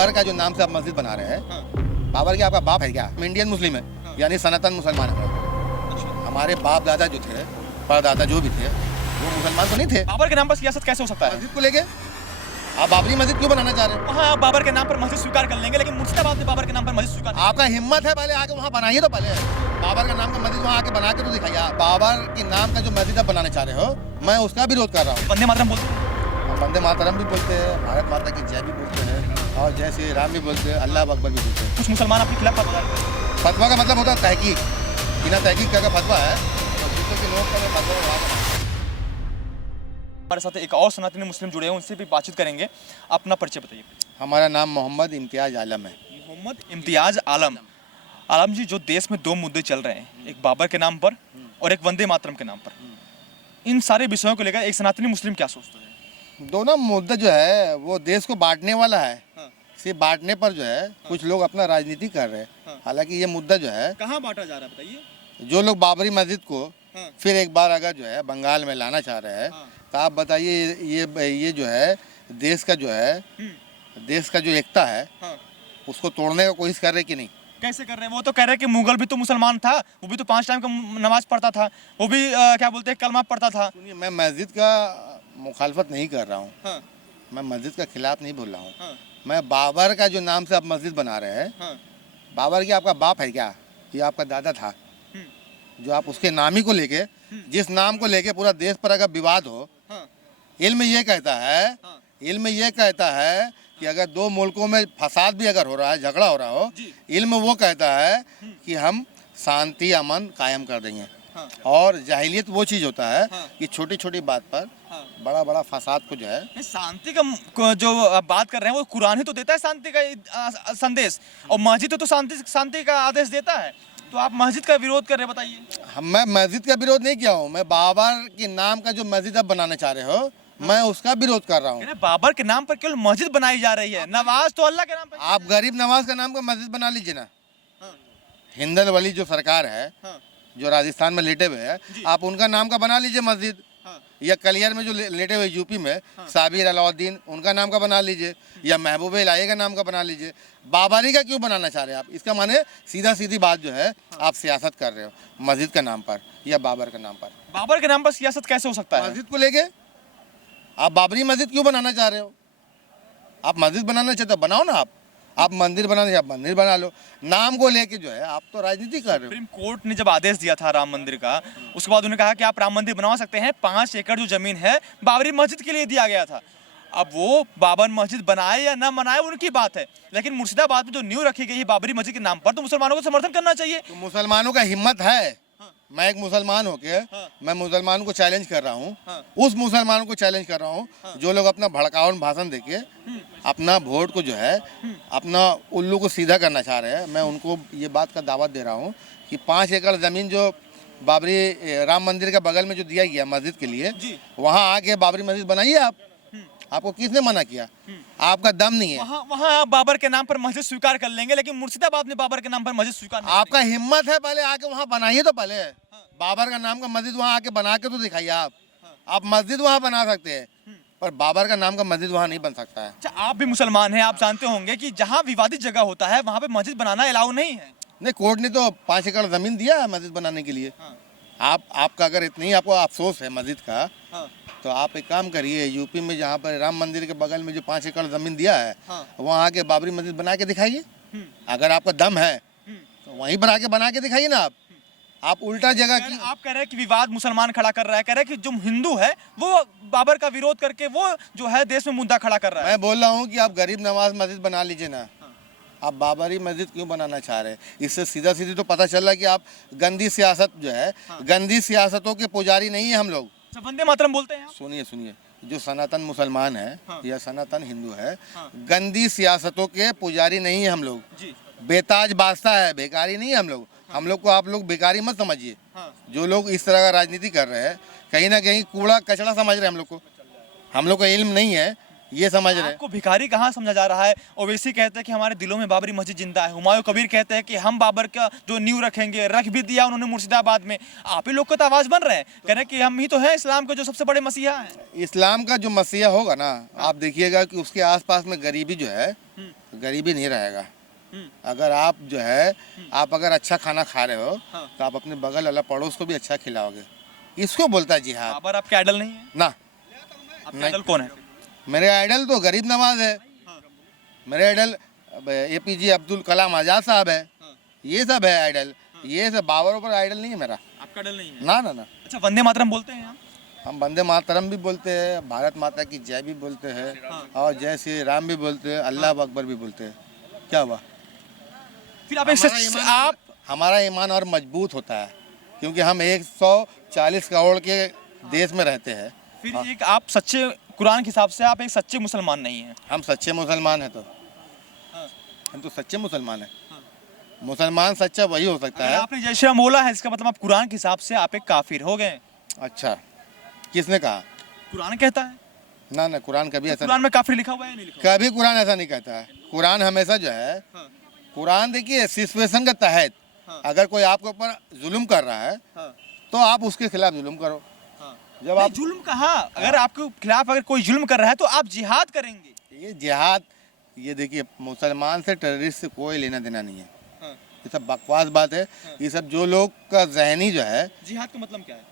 बाबर का जो नाम से आप मस्जिद बना रहे हैं, बाबर क्या आपका बाप है क्या? इंडियन मुस्लिम है, यानी सनातन मुसलमान है। हमारे बाप दादा जो थे, परदादा जो भी थे, वो मुसलमान तो नहीं थे। बाबर के नाम पर सियासत कैसे हो सकता है? मस्जिद को लेके आप बाबरी मस्जिद क्यों बनाना चाह रहे हो? वहाँ आप बाबर के नाम पर मस्जिद स्वीकार कर लेंगे, लेकिन मुर्शिदाबाद में बाबर के नाम पर मस्जिद स्वीकार नहीं। आपका हिम्मत है, पहले आके वहाँ बनाइए तो पहले बाबर का नाम का मस्जिद वहाँ आके बना के तो दिखाइए। बाबर के नाम का जो मस्जिद आप बनाने चाह रहे हो, मैं उसका विरोध कर रहा हूँ। वंदे मातरम बोलते हैं। वंदे मातरम भी बोलते हैं, भारत माता की जय भी बोलते हैं, और जय श्री राम भी बोलते हैं, अल्लाह अकबर भी बोलते हैं। कुछ मुसलमान अपने खिलाफ फतवा डालते हैं। फतवा का मतलब होता है तहकीक। बिना तहकीक का फतवा है तो जिससे कि लोग का फतवा। हमारे साथ एक और सनातनी मुस्लिम जुड़े हैं, उनसे भी बातचीत करेंगे। अपना परिचय बताइए। हमारा नाम मोहम्मद इम्तियाज आलम है। मोहम्मद इम्तियाज आलम। आलम जी, जो देश में दो मुद्दे चल रहे हैं, एक बाबर के नाम पर और एक वंदे मातरम के नाम पर, इन सारे विषयों को लेकर एक सनातनी मुस्लिम क्या सोचता है? दोनों मुद्दा जो है वो देश को बांटने वाला है। सिर्फ बांटने पर जो है कुछ लोग अपना राजनीति कर रहे हैं। हालांकि ये मुद्दा जो है, कहाँ बांटा जा रहा है बताइए? जो लोग बाबरी मस्जिद को फिर एक बार अगर जो है बंगाल में लाना चाह रहे हैं, तो आप बताइए ये जो है देश का जो है, देश का जो एकता है उसको तोड़ने का कोशिश कर रहे कि नहीं? कैसे कर रहे हैं? वो तो कह रहे हैं कि मुगल भी तो मुसलमान था, वो भी तो 5 टाइम का नमाज पढ़ता था, वो भी क्या बोलते हैं कलमा पढ़ता था। सुनिए, मैं मस्जिद का मुखालफत नहीं कर रहा हूँ। मैं मस्जिद का खिलाफ नहीं बोल रहा हूँ। मैं बाबर का जो नाम से आप मस्जिद बना रहे हैं, बाबर क्या आपका बाप है क्या? ये आपका दादा था। जो आप उसके नाम ही को लेके, जिस नाम को लेके पूरा देश पर अगर विवाद हो, इल्म ये कहता है, इल्म ये कहता है कि अगर दो मुल्कों में फसाद भी अगर हो रहा है, झगड़ा हो रहा हो, इल्म वो कहता है कि हम शांति अमन कायम कर देंगे। और जाहिलियत वो चीज होता है कि छोटी छोटी बात पर बड़ा बड़ा फसाद को जो है। शांति का जो आप बात कर रहे हैं, वो कुरान ही तो देता है शांति का संदेश, और मस्जिद तो शांति का आदेश देता है। तो आप मस्जिद का विरोध कर रहे हैं, बताइए। मैं मस्जिद का विरोध नहीं किया हूँ। मैं बाबर के नाम का जो मस्जिद आप बनाना चाह रहे हो, मैं उसका विरोध कर रहा हूँ। बाबर के नाम पर केवल मस्जिद बनाई जा रही है, नवाज तो अल्लाह के नाम पर। आप गरीब नवाज का नाम का मस्जिद बना लीजिए ना। हिंदल वाली जो सरकार है, जो राजस्थान में लेटे हुए है, आप उनका नाम का बना लीजिए मस्जिद। या कलियर में जो लेटे हुए यूपी में साबिर अलाउद्दीन, उनका नाम का बना लीजिए। या महबूब इलाही का नाम का बना लीजिए। बाबरी का क्यों बनाना चाह रहे हैं आप? इसका माने सीधा सीधी बात जो है, आप सियासत कर रहे हो मस्जिद के नाम पर या बाबर के नाम पर। बाबर के नाम पर सियासत कैसे हो सकता है? मस्जिद को लेके आप बाबरी मस्जिद क्यों बनाना चाह रहे हो? आप मस्जिद बनाना चाहते हो, बनाओ ना। आप मंदिर बनाना आप मंदिर बना लो। नाम को लेके जो है आप तो राजनीति कर रहे हो। सुप्रीम कोर्ट ने जब आदेश दिया था राम मंदिर का, उसके बाद उन्होंने कहा कि आप राम मंदिर बनवा सकते हैं। 5 एकड़ जो जमीन है बाबरी मस्जिद के लिए दिया गया था। अब वो बाबर मस्जिद बनाए या ना बनाए उनकी बात है, लेकिन मुर्शिदाबाद में जो नींव रखी गई है बाबरी मस्जिद के नाम पर, तो मुसलमानों को समर्थन करना चाहिए। तो मुसलमानों का हिम्मत है। मैं एक मुसलमान होके मैं मुसलमान को चैलेंज कर रहा हूँ। उस मुसलमानों को चैलेंज कर रहा हूँ जो लोग अपना भड़काऊ भाषण देके अपना वोट को जो है, अपना उल्लू को सीधा करना चाह रहे हैं। मैं उनको ये बात का दावत दे रहा हूँ कि 5 एकड़ जमीन जो बाबरी राम मंदिर के बगल में जो दिया गया मस्जिद के लिए, वहाँ आके बाबरी मस्जिद बनाइए आप। आपको किसने मना किया? आपका दम नहीं है। वहाँ आप बाबर के नाम पर मस्जिद स्वीकार कर लेंगे, लेकिन मुर्शिदाबाद में बाबर के नाम पर मस्जिद स्वीकार नहीं। आपका हिम्मत है, पहले आके वहाँ बनाइए तो पहले बाबर का नाम का मस्जिद वहाँ आके बना के तो दिखाइए। आप मस्जिद वहाँ बना सकते हैं, पर बाबर का नाम का मस्जिद वहाँ नहीं बन सकता है। अच्छा, आप भी मुसलमान हैं, आप जानते होंगे कि जहाँ विवादित जगह होता है वहाँ पे मस्जिद बनाना अलाउ नहीं है। नहीं, कोर्ट ने तो 5 एकड़ जमीन दिया है मस्जिद बनाने के लिए। आपका अगर इतनी आपको अफसोस है मस्जिद का, तो आप एक काम करिए, यूपी में जहाँ पर राम मंदिर के बगल में जो 5 एकड़ जमीन दिया है, वहाँ आके बाबरी मस्जिद बना के दिखाइए। अगर आपका दम है तो वहीं पर आके बना के दिखाइए ना। आप उल्टा जगह की आप कह रहे हैं कि विवाद मुसलमान खड़ा कर रहा है, कह रहे हैं कि जो हिंदू है वो बाबर का विरोध करके वो जो है देश में मुद्दा खड़ा कर रहा है। मैं बोल रहा हूँ कि आप गरीब नवाज मस्जिद बना लीजिए ना। आप बाबरी मस्जिद क्यों बनाना चाह रहे हैं? इससे सीधा सीधी तो पता चल रहा है कि आप गंदी सियासत जो है, गंदी सियासतों के पुजारी नहीं है हम लोग। वंदे मातरम बोलते हैं। सुनिए, जो सनातन मुसलमान है या सनातन हिंदू है, गंदी सियासतों के पुजारी नहीं है हम लोग। बेताज बादशाह है, बेकारी नहीं है हम लोग। हम लोग को आप लोग बेकारी मत समझिए। जो लोग इस तरह का राजनीति कर रहे हैं, कहीं ना कहीं कूड़ा कचड़ा समझ रहे हैं हम लोग को। हम लोग का इल्म नहीं है, ये समझ रहे हैं। आपको भिखारी कहाँ समझा जा रहा है? ओवैसी कहते हैं कि हमारे दिलों में बाबरी मस्जिद जिंदा है। हुमायूं कबीर कहते हैं कि हम बाबर का जो नींव रखेंगे, रख भी दिया उन्होंने मुर्शिदाबाद में। आप ही लोग को तो आवाज बन रहे हैं, कह रहे हैं कि हम ही तो हैं इस्लाम के जो सबसे बड़े मसीहा हैं। इस्लाम का जो मसीहा होगा ना, आप देखिएगा कि उसके आसपास में गरीबी जो है गरीबी नहीं रहेगा। अगर आप जो है आप अगर अच्छा खाना खा रहे हो तो आप अपने बगल वाला पड़ोस को भी अच्छा खिलाओगे, इसको बोलता है जिहाद। बाबर आपके आइडल नहीं है? ना, आपके आइडल कौन है? मेरे आइडल तो गरीब नवाज है। मेरे आइडल APJ अब्दुल कलाम आज़ाद साहब है। ये सब है आइडल। ये सब बाबर पर आइडल नहीं है मेरा। आपका आइडल नहीं है? ना ना ना। अच्छा, वंदे मातरम बोलते हैं आप? हम वंदे मातरम भी बोलते हैं, भारत माता की जय भी बोलते हैं, और जय श्री राम भी बोलते हैं, अल्लाह अकबर भी बोलते हैं। क्या हुआ? फिर आप आप हमारा ईमान और मजबूत होता है, क्योंकि हम 140 करोड़ के देश में रहते हैं। फिर एक आप सच्चे कुरान के हिसाब से आप एक सच्चे मुसलमान नहीं हैं? हम सच्चे मुसलमान हैं। तो हम तो सच्चे मुसलमान हैं। मुसलमान सच्चा वही हो सकता अगर है। आपने जय श्री राम बोला है, इसका मतलब आप कुरान के हिसाब से आप एक काफिर हो गए। अच्छा, किसने कहा? कुरान कहता है। ना ना, कुरान कभी ऐसा कुरान में काफिर लिखा हुआ है नहीं लिखा हुआ? कभी कुरान ऐसा नहीं कहता है। कुरान हमेशा जो है, कुरान देखिए सिचुएशन के तहत अगर कोई आपके ऊपर जुल्म कर रहा है तो आप उसके खिलाफ जुल्म करो। जब आप जुल्म कहा, अगर आपके खिलाफ अगर कोई जुल्म कर रहा है तो आप जिहाद करेंगे। ये जिहाद, ये देखिए मुसलमान से टेररिस्ट से कोई लेना देना नहीं है। ये सब बकवास बात है। ये सब जो लोग का जहनी जो है, जिहाद का मतलब क्या है?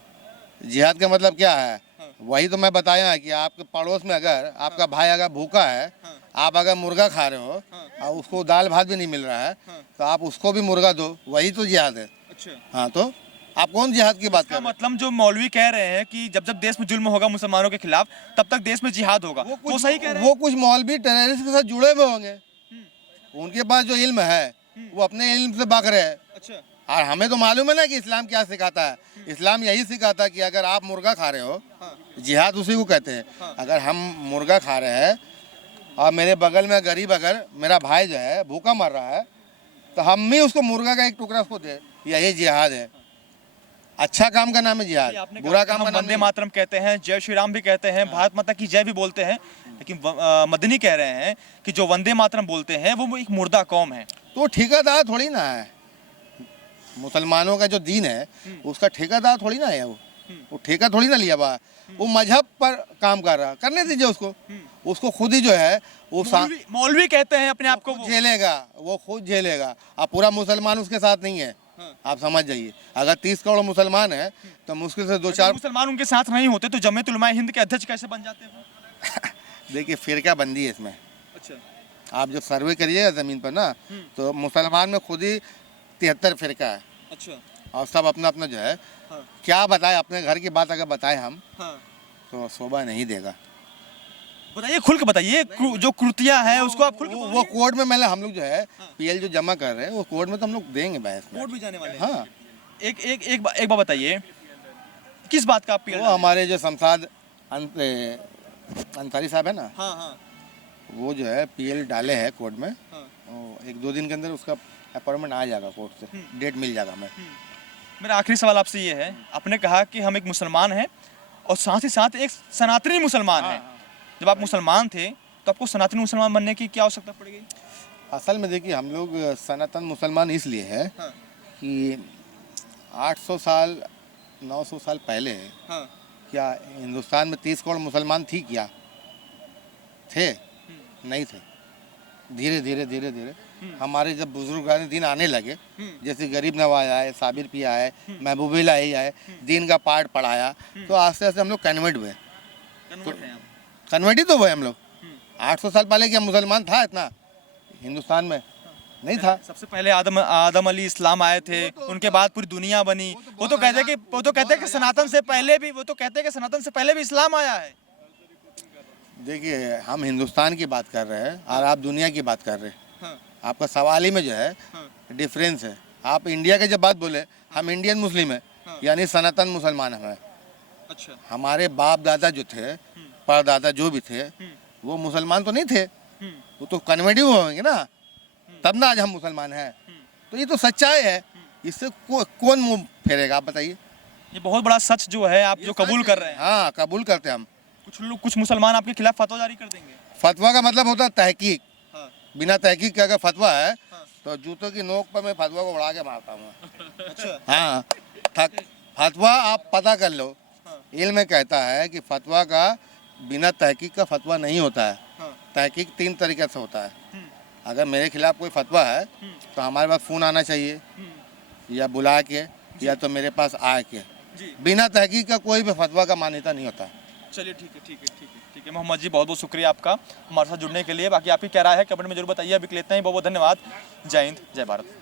जिहाद का मतलब क्या है? वही तो मैं बताया है कि आपके पड़ोस में अगर आपका भाई अगर भूखा है, आप अगर मुर्गा खा रहे हो और उसको दाल भात भी नहीं मिल रहा है, तो आप उसको भी मुर्गा दो, वही तो जिहाद है। अच्छा, हाँ, तो आप कौन जिहाद की बात कर इसका रहे हैं? मतलब जो मौलवी कह रहे हैं कि जब जब देश में जुल्म होगा मुसलमानों के खिलाफ तब तक देश में जिहाद होगा, वो सही कह रहे हैं? वो कुछ मौलवी टेररिस्ट के साथ जुड़े हुए होंगे। उनके पास जो इल्म है वो अपने इल्म से भाग रहे हैं। अच्छा, और हमें तो मालूम है ना कि इस्लाम क्या सिखाता है। इस्लाम यही सिखाता है कि अगर आप मुर्गा खा रहे हो, जिहाद उसी को कहते हैं। अगर हम मुर्गा खा रहे हैं और मेरे बगल में गरीब अगर मेरा भाई जो है भूखा मर रहा है, तो हम भी उसको मुर्गा का एक टुकड़ा उसको दे, यही जिहाद है। अच्छा काम का नाम है जिहाद, बुरा काम का नाम वंदे मातरम कहते हैं, जय श्री राम भी कहते हैं, भारत माता की जय भी बोलते हैं, लेकिन मदनी कह रहे हैं कि जो वंदे मातरम बोलते हैं वो एक मुर्दा कौम है। तो ठेकेदार थोड़ी ना है। मुसलमानों का जो दीन है उसका ठेकेदार थोड़ी ना है। वो ठेका थोड़ी ना लिया हुआ है। वो मजहब पर काम कर रहा है, करने दीजिए उसको। उसको खुद ही जो है वो मौलवी कहते हैं अपने आप को, झेलेगा, वो खुद झेलेगा। अब पूरा मुसलमान उसके साथ नहीं है। आप समझ जाइए, अगर 30 करोड़ मुसलमान है तो मुश्किल से 2-4 मुसलमान उनके साथ नहीं होते तो जमीयत उलमा हिंद के अध्यक्ष कैसे बन जाते हैं? देखिए, फिरका बंदी है इसमें। अच्छा, आप जब सर्वे करिएगा जमीन पर ना, तो मुसलमान में खुद ही 73 फिरका है। अच्छा, और सब अपना अपना जो है, क्या बताए, अपने घर की बात अगर बताए हम तो शोभा नहीं देगा। बताइए, खुल के बताइए, जो कृतियां है उसको आप खुल के वो कोर्ट में मतलब हम लोग जो है PL जो जमा कर रहे हैं वो कोर्ट में तो हम लोग देंगे बहस में। कोर्ट भी जाने वाले हैं। हाँ, एक बात बताइए, किस बात का आप PL? वो हमारे जो शमशाद अंसारी साहब है ना, हाँ हाँ, वो जो है PL डाले हैं कोर्ट में। 1-2 दिन के अंदर उसका अपॉइंटमेंट आ जाएगा, कोर्ट से डेट मिल जाएगा हमें। मेरा आखिरी सवाल आपसे ये है, आपने कहा कि हम एक मुसलमान हैं और साथ ही साथ एक सनातनी मुसलमान हैं। जब आप मुसलमान थे तो आपको सनातनी मुसलमान बनने की क्या आवश्यकता पड़ गई? असल में देखिए, हम लोग सनातन मुसलमान इसलिए है कि 800 साल 900 साल पहले क्या हिंदुस्तान में 30 करोड़ मुसलमान थी? क्या थे? नहीं थे। धीरे धीरे धीरे धीरे हमारे जब बुजुर्गान दिन आने लगे, जैसे गरीब नवाज आए, साबिर पिया आए, महबूब इलाही आए, दीन का पाठ पढ़ाया, तो आस्ते आस्ते हम लोग कन्वर्ट हुए। कन्वर्ट ही तो हुए हम लोग। 800 साल पहले क्या मुसलमान था इतना हिंदुस्तान में? नहीं था। सबसे पहले आदम अली इस्लाम आए थे, उनके बाद पूरी दुनिया बनी। वो तो कहते हैं कि सनातन से पहले भी इस्लाम आया है। देखिए, हम हिंदुस्तान की बात कर रहे हैं और आप दुनिया की बात कर रहे हैं। आपका सवाल ही में जो है डिफरेंस है। आप इंडिया के जब बात बोले, हम इंडियन मुस्लिम है, यानी सनातन मुसलमान है। अच्छा, हमारे बाप दादा जो थे, परदादा जो भी थे, वो मुसलमान तो नहीं थे, वो तो कन्वर्ट होंगे ना, तब ना आज हम मुसलमान हैं। तो ये तो सच्चाई है, इससे कौन मुंह फेरेगा? आप बताइए। ये बहुत बड़ा सच जो है आप जो कबूल कर रहे हैं। हाँ, कबूल करते हैं हम। कुछ मुसलमान आपके खिलाफ फतवा जारी कर देंगे। फतवा का मतलब होता है तहकीक। बिना तहकीक के अगर फतवा है तो जूतों की नोक पर मैं फतवा को उड़ा के मारता हूँ। अच्छा, हाँ, फतवा आप पता कर लो। इल्म में कहता है कि फतवा का बिना तहकीक का फतवा नहीं होता है। तहकीक 3 तरीके से होता है। अगर मेरे खिलाफ कोई फतवा है तो हमारे पास फ़ोन आना चाहिए, या बुला के, या तो मेरे पास आ के। जी। बिना तहकीक का कोई भी फतवा का मान्यता नहीं होता। चलिए ठीक है, ठीक है, ठीक है, ठीक है। मोहम्मद जी बहुत बहुत शुक्रिया आपका हमारे साथ जुड़ने के लिए। बाकी आपकी क्या राय है कमेंट में जरूर बताइए। अभी के लिए इतना ही, बहुत बहुत धन्यवाद। जय हिंद, जय भारत।